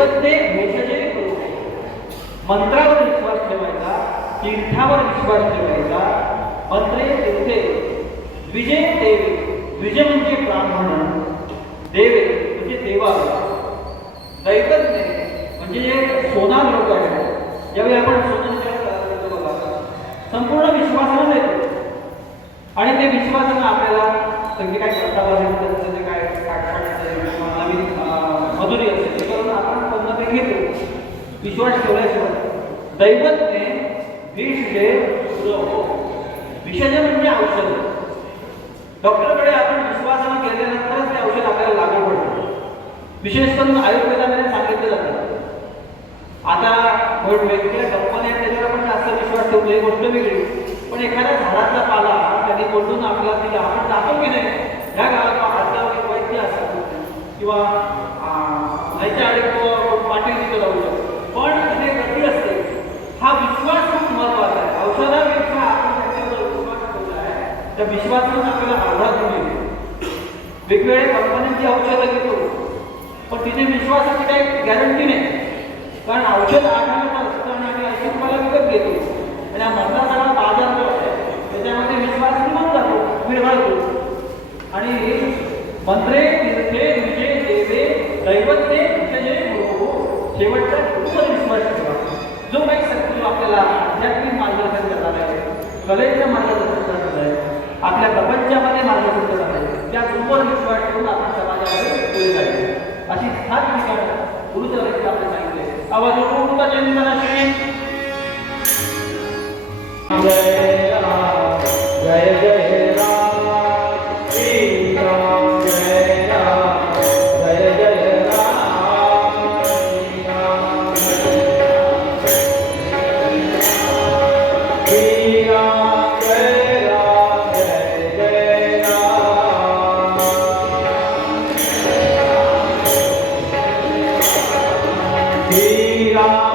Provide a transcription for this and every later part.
दैवते भेषजे करू नये. मंत्रावर विश्वास ठेवायचा, तीर्थावर विश्वास ठेवायचा. मंत्रे तीर्थे द्विजे देवे. द्विज म्हणजे ब्राह्मण, देवे म्हणजे देवा. दैवज्ञ म्हणजे जे सोनार लोक आहेत. ज्यावेळी आपण सोनं बघा संपूर्ण विश्वासानं देतो आणि ते विश्वासानं आपल्याला त्यांचे काय प्रस्ताव असेल त्याचे काय नवीन मजुरी असेल ते करून आपण पूर्ण ते घेतो विश्वास ठेवल्याशिवाय. दैवज्ञ विषजे विषज म्हणजे औषध. डॉक्टरकडे आपण विश्वासानं गेल्यानंतरच ते औषध आपल्याला लागू पडतं. विशेष करून आयुर्वेदामध्ये सांगितलं जातं. आता वेगवेगळ्या कंपन्या त्याच्यावर आपण जास्त विश्वास ठेवतो ही गोष्ट वेगळी. पण एखाद्या झाडाचा पाला त्यांनी बोलून आपल्याला दिला आपण जातो की नाही. ह्या गावात हातावर वैद्य असतात किंवा नाहीच्या आधी पाठी तिथं जाऊ शकतो. पण तिथे गती असते. हा विश्वास खूप महत्वाचा आहे. औषधापेक्षा आपण त्याच्यावर विश्वास ठेवला आहे. त्या विश्वासातून आपल्याला आधार मिळेल. वेगवेगळ्या कंपन्यांची औषधं घेतो पण तिथे विश्वासाची काही गॅरंटी नाही. कारण औषध आठवड्याचं असतं आणि आम्ही औषध मला विकत घेतो आणि हा मधला सगळा बाजार जो आहे त्याच्यामध्ये विश्वास निघून जातो, विरघळतो. आणि मंत्रे तीर्थे विजय देवे दैवते विजय गुरु. शेवटचा गुरुवर विश्वास ठेवा. जो काही सत्य आपल्याला आध्यात्मिक मार्गदर्शन करणार आहे, कलेचं मार्गदर्शन करणार आहे, आपल्या प्रपंचामध्ये मार्गदर्शन करणार आहे, त्या गुरुवर विश्वास ठेवून आपण समाजामध्ये पुढे जायचे. अशी 7 ठिकाणं गुरुचरित्र आपल्याला सांगितले. अवधूत चिंतन श्री जय राम जय जय राम श्री राम जय राम जय जय राम श्री राम श्री राम जय राम जय जय राम श्री राम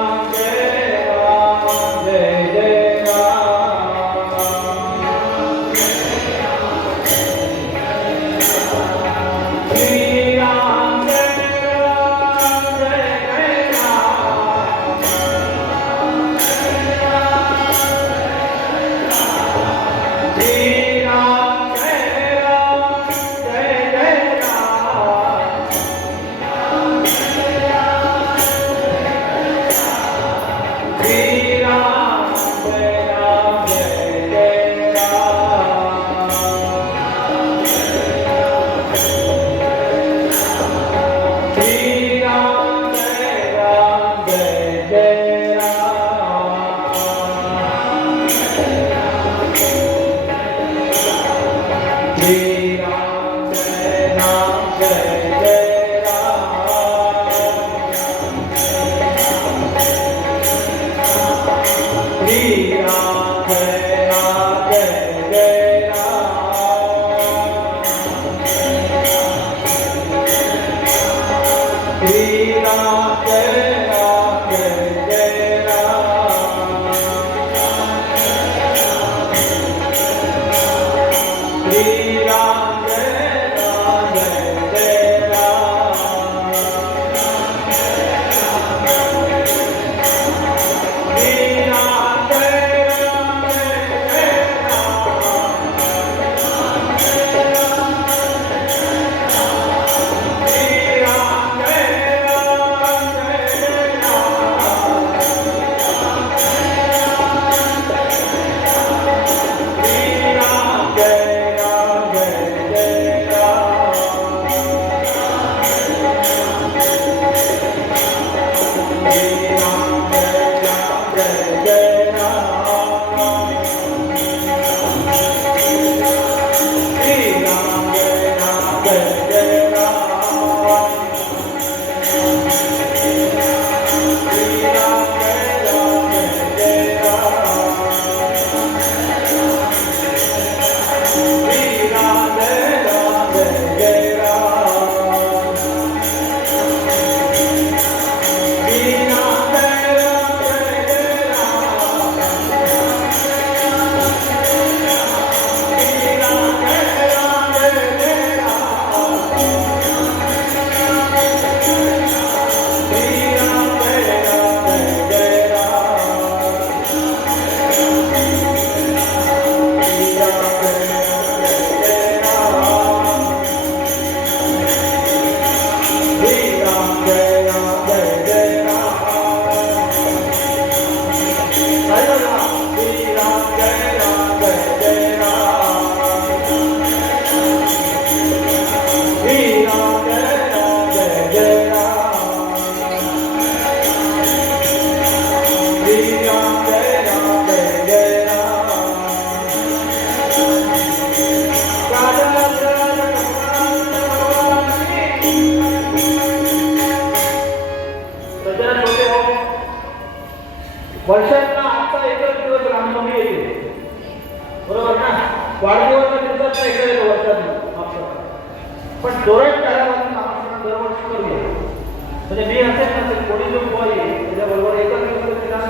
कोणी जो बुवा येईल त्याच्याबरोबर एकच दिवस तिला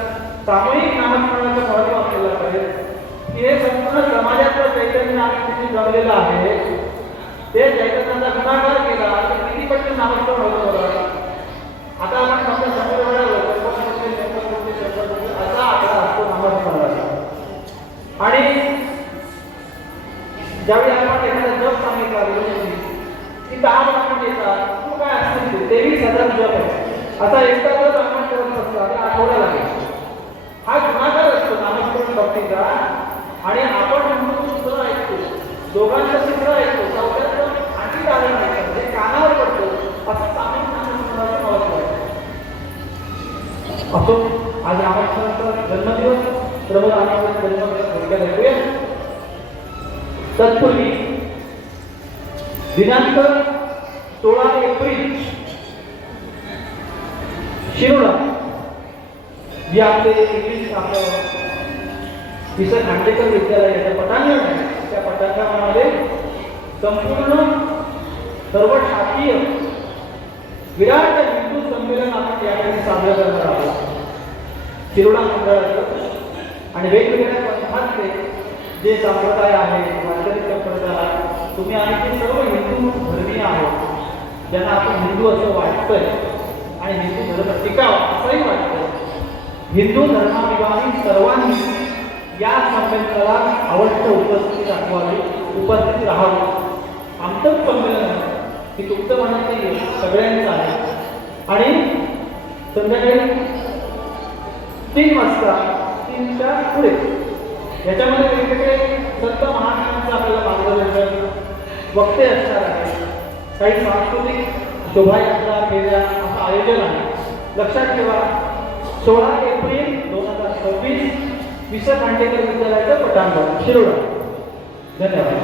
सामूहिक नामस्मरणाचं महत्व आपल्याला कळेल की हे संपूर्ण समाजाचं चैतन्य आणि तिथे जमलेलं आहे. ते चैतन्याचा गुणाकार केला तर किती पटकन नामस्मरण होतं बघा. आता आपण फक्त समोर असा आकडा असतो नामस्मरणाचा. आणि ज्यावेळी आपण एखादा जप सांगितला की 10 आपण येतात तो काय असतील 23,000 जप आहे. असा एकटा जप आपण करत असतो आणि आठवडा लागेल. हा गुणाकार असतो नामस्मरण भक्तीचा. आणि आपण म्हणून दुसरं ऐकतो, दोघांचं चित्र ऐकतो, चौथ्याचं आणखी कारण ऐकतो, म्हणजे कानावर पडतो. असं सामान्य नामस्मरणाचं महत्व आहे. असो आज रामाचा जन्मदिवस, प्रभू रामाचा जन्मदिवस थोडक्यात ऐकूया. तत्पूर्वी दिनांक 16 एप्रिल शिरोडा जे आपले इंग्लिश आपलं विसर खांडेकर विद्यालयाचं पटांगण आहे, त्या पटांगणामध्ये संपूर्ण सर्व शाखीय विराट हिंदू संमेलन आपण या ठिकाणी साजरं करणार आहोत. शिरोडा मंडळाचं आणि वेगवेगळ्या पंथातले जे संप्रदाय आहे, वारकरी संप्रदाय, तुम्ही आणि सर्व हिंदू धर्मीय आहोत, ज्यांना आपण हिंदू असं वाटतंय आणि हिंदू धर्म टिकावा असंही वाटतं. हिंदू धर्माभिमानी सर्वांनी या संमेलनाला अवश्य उपस्थिती दाखवावी, उपस्थित राहावं. आमचं संमेलन आहे की तुमचं मनात सगळ्यांचं आहे. आणि संध्याकाळी 3 वाजता 3च्या पुढे याच्यामध्ये वेगवेगळे संत महात्म्यांचं आपल्याला मार्गदर्शन, वक्ते असणार आहे, काही सांस्कृतिक शोभायात्रा फेऱ्या असं आयोजन आहे. लक्षात ठेवा 16 एप्रिल 2026 विसर खांडेकर विद्यालयाचं पटांगण शिरोडा. धन्यवाद.